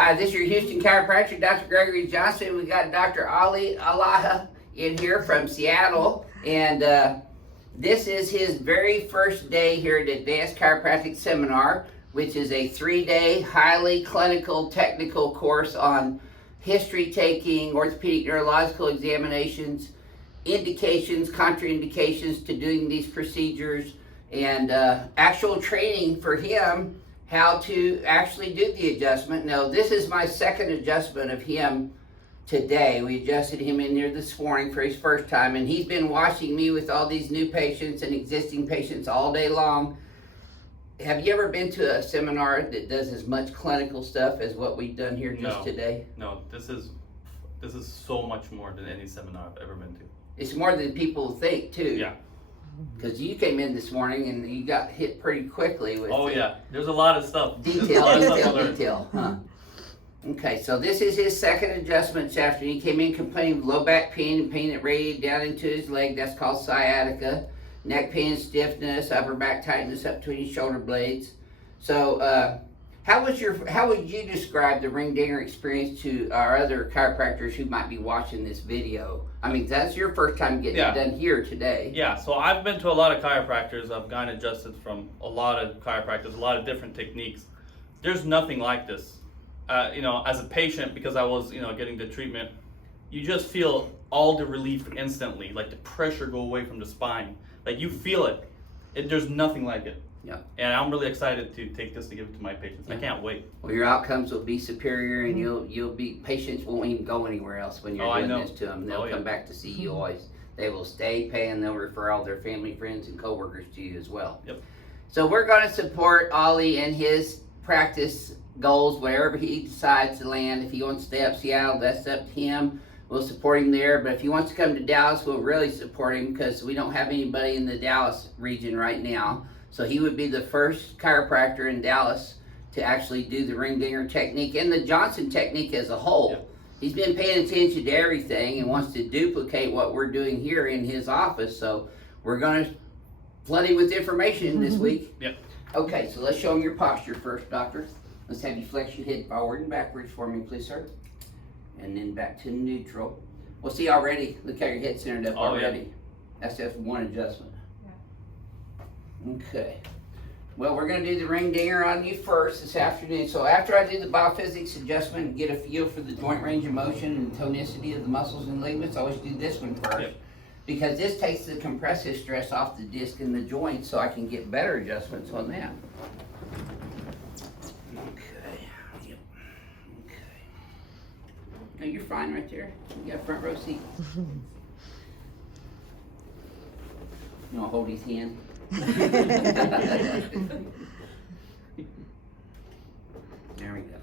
Hi, this is your Houston chiropractor, Dr. Gregory Johnson. We got Dr. Elahi in here from Seattle, and this is his very first day here at the Advanced Chiropractic Seminar, which is a 3-day, highly clinical, technical course on history taking, orthopedic neurological examinations, indications, contraindications to doing these procedures, and actual training for him how to actually do the adjustment. Now, this is my second adjustment of him today. We adjusted him in here this morning for his first time, and he's been watching me with all these new patients and existing patients all day long. Have you ever been to a seminar that does as much clinical stuff as what we've done here just today? No, this is so much more than any seminar I've ever been to. It's more than people think too. Yeah. Because you came in this morning and you got hit pretty quickly with there's a lot of stuff. Detail, huh? Okay, so this is his second adjustment this afternoon. He came in complaining of low back pain and pain that radiated down into his leg. That's called sciatica. Neck pain, stiffness, upper back tightness up between his shoulder blades. So, how would you describe the ring dinger experience to our other chiropractors who might be watching this video? I mean, that's your first time getting it done here today. Yeah, so I've been to a lot of chiropractors. I've gotten adjusted from a lot of chiropractors, a lot of different techniques. There's nothing like this. As a patient, because I was, getting the treatment, you just feel all the relief instantly, like the pressure go away from the spine. Like you feel it. There's nothing like it. Yeah. And I'm really excited to take this to give it to my patients. Yeah. I can't wait. Well, your outcomes will be superior, and you'll be, patients won't even go anywhere else when you're doing this to them. They'll come back to see you always. They will stay paying. They'll refer all their family, friends, and coworkers to you as well. Yep. So we're going to support Ollie and his practice goals, wherever he decides to land. If he wants to stay up Seattle, that's up to him. We'll support him there. But if he wants to come to Dallas, we'll really support him because we don't have anybody in the Dallas region right now. So he would be the first chiropractor in Dallas to actually do the ring dinger technique and the Johnson technique as a whole. Yep. He's been paying attention to everything and wants to duplicate what we're doing here in his office. So we're going to flood him with information this week. Yep. Okay, so let's show him your posture first, doctor. Let's have you flex your head forward and backwards for me, please, sir. And then back to neutral. Well, see already, look how your head's centered up already. Yeah. That's just one adjustment. Yeah. Okay. Well, we're going to do the ring dinger on you first this afternoon. So after I do the BioPhysics adjustment and get a feel for the joint range of motion and tonicity of the muscles and ligaments, I always do this one first. Yep. Because this takes the compressive stress off the disc and the joint so I can get better adjustments on that. No, you're fine right there. You got a front row seat. You want to hold his hand? There we go.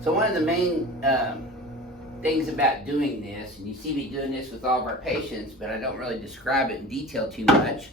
So one of the main things about doing this, and you see me doing this with all of our patients, but I don't really describe it in detail too much,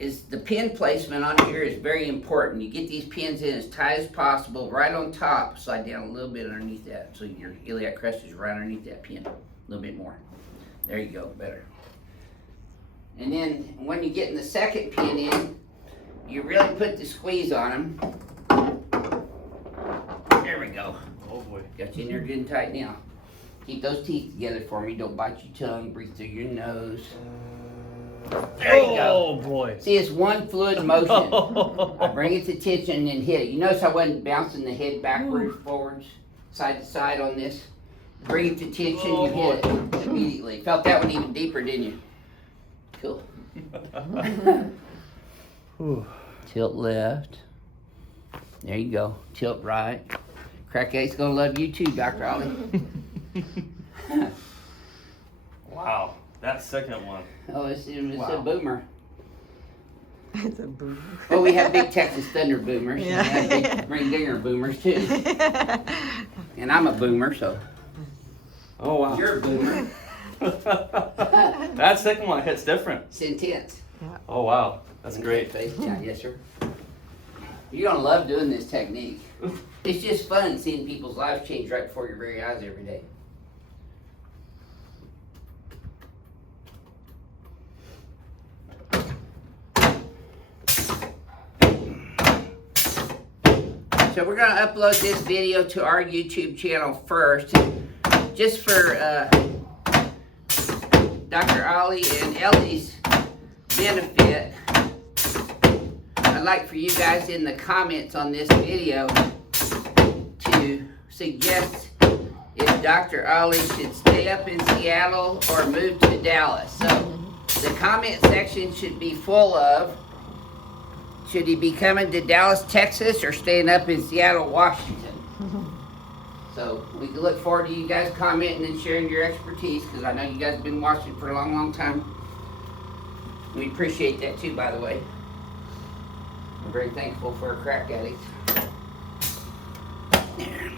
is the pin placement on here is very important. You get these pins in as tight as possible, right on top, slide down a little bit underneath that, so your iliac crest is right underneath that pin, a little bit more. There you go, better. And then when you get in the second pin in, you really put the squeeze on them. There we go. Oh boy. Got you in there good and tight now. Keep those teeth together for me, don't bite your tongue, breathe through your nose. There you go. Oh boy. See, it's one fluid motion. I bring it to tension and then hit it. You notice I wasn't bouncing the head backwards, forwards, side to side on this. Bring it to tension, you hit it immediately. Felt that one even deeper, didn't you? Cool. Tilt left. There you go. Tilt right. Crack Eight's gonna love you too, Dr. Ollie. Wow. That second one. Oh, it's a boomer. It's a boomer. Well, we have big Texas Thunder boomers. Yeah. And we have big ring dinger boomers too. And I'm a boomer, so. Oh wow. You're a boomer. That second one hits different. It's intense. Yeah. Oh wow. That's great. Face down. Yes, sir. You're gonna love doing this technique. It's just fun seeing people's lives change right before your very eyes every day. So we're gonna upload this video to our YouTube channel first, just for Dr. Ollie and Ellie's benefit. I'd like for you guys in the comments on this video to suggest if Dr. Ollie should stay up in Seattle or move to Dallas. So the comment section should be full of, should he be coming to Dallas, Texas, or staying up in Seattle, Washington? So we can look forward to you guys commenting and sharing your expertise, because I know you guys have been watching for a long, long time. We appreciate that too, by the way. We're very thankful for our crack addicts. There.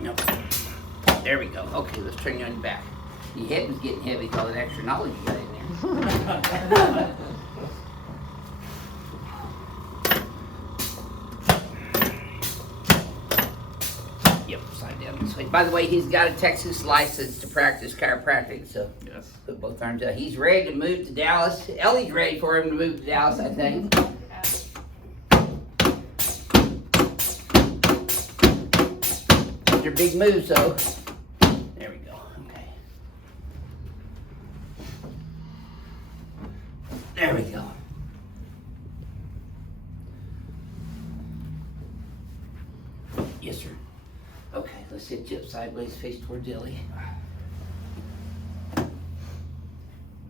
Nope. There we go. Okay, let's turn you on your back. Your head was getting heavy with all that extra knowledge you got in there. Yep, slide down this way. By the way, he's got a Texas license to practice chiropractic, so Yes. put both arms out. He's ready to move to Dallas. Ellie's ready for him to move to Dallas, I think. These are big moves, though. There we go. Okay. There we go. Yes, sir. Okay, let's sit you up sideways, face towards Ellie.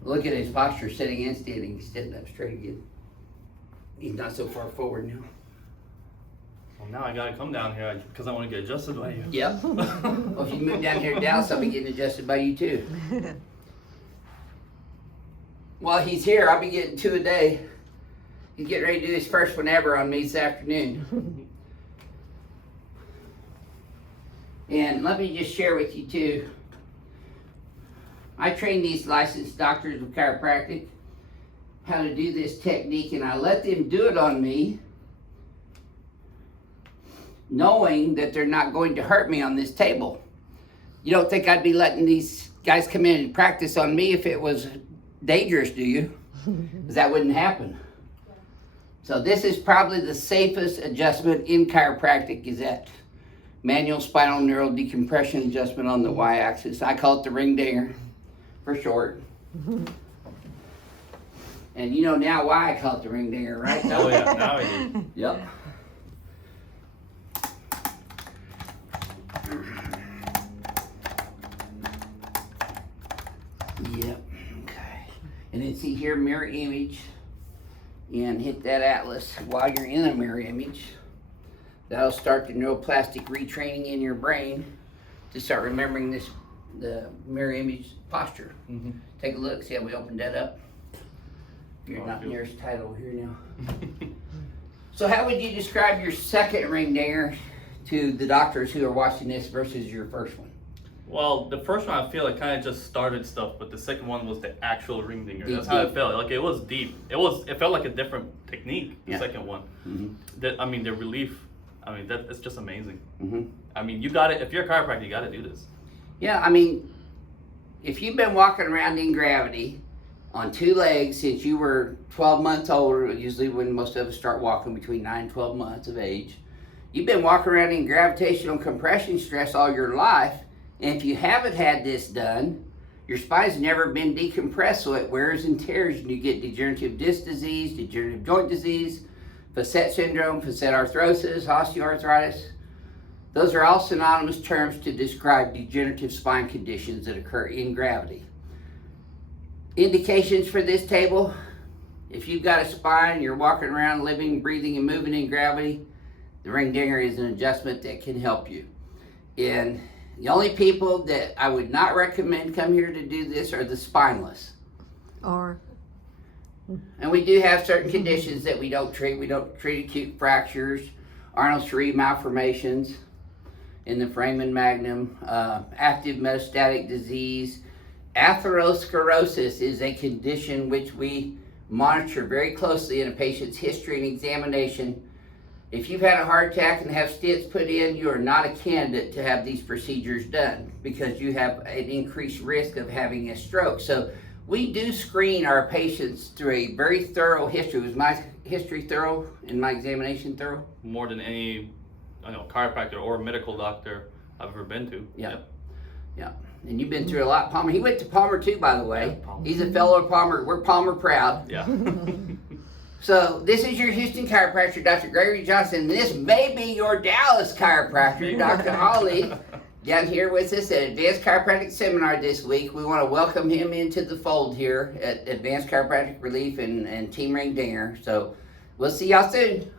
Look at his posture, sitting and standing. He's sitting up straight again. He's not so far forward now. Well, now I gotta come down here because I want to get adjusted by you. Yep. Well, if you move down here to Dallas, I'll be getting adjusted by you too. While he's here, I'll be getting 2 a day. He's getting ready to do his first one ever on me this afternoon. And let me just share with you too. I train these licensed doctors of chiropractic how to do this technique, and I let them do it on me, knowing that they're not going to hurt me on this table. You don't think I'd be letting these guys come in and practice on me if it was dangerous, do you? Because that wouldn't happen. So this is probably the safest adjustment in chiropractic, is that manual spinal neural decompression adjustment on the y-axis. I call it the ring dinger for short. And you know now why I call it the ring dinger, right? Oh yeah, now I do. Yep. Yep. Okay. And then see here, mirror image, and hit that atlas while you're in a mirror image. That'll start the neuroplastic retraining in your brain to start remembering the mirror image posture. Mm-hmm. Take a look, see how we opened that up? You're not near as tight over here now. So how would you describe your second ring dinger to the doctors who are watching this versus your first one? Well, the first one I feel like kind of just started stuff, but the second one was the actual ring dinger. That's how it felt. Like it was deep. It felt like a different technique. The second one. Mm-hmm. The relief. It's just amazing. Mm-hmm. You got it. If you're a chiropractor, you got to do this. Yeah, if you've been walking around in gravity on 2 legs since you were 12 months old, usually when most of us start walking between 9 and 12 months of age, you've been walking around in gravitational compression stress all your life, and if you haven't had this done, your spine's never been decompressed, so it wears and tears, and you get degenerative disc disease, degenerative joint disease, facet syndrome, facet arthrosis, osteoarthritis. Those are all synonymous terms to describe degenerative spine conditions that occur in gravity. Indications for this table: if you've got a spine, you're walking around, living, breathing, and moving in gravity, the ring dinger is an adjustment that can help you. And the only people that I would not recommend come here to do this are the spineless. And we do have certain conditions that we don't treat. We don't treat acute fractures, Arnold's 3 malformations in the foramen magnum, active metastatic disease. Atherosclerosis is a condition which we monitor very closely in a patient's history and examination. If you've had a heart attack and have stents put in, you are not a candidate to have these procedures done because you have an increased risk of having a stroke. So we do screen our patients through a very thorough history. Was my history thorough and my examination thorough? More than any, chiropractor or medical doctor I've ever been to. Yeah. Yeah. And you've been through a lot, Palmer. He went to Palmer too, by the way. Yeah, Palmer. He's a fellow of Palmer. We're Palmer proud. Yeah. So this is your Houston chiropractor, Dr. Gregory Johnson. This may be your Dallas chiropractor, Dr. Ollie, down here with us at Advanced Chiropractic Seminar this week. We want to welcome him into the fold here at Advanced Chiropractic Relief and Team Ring Dinger. So we'll see y'all soon.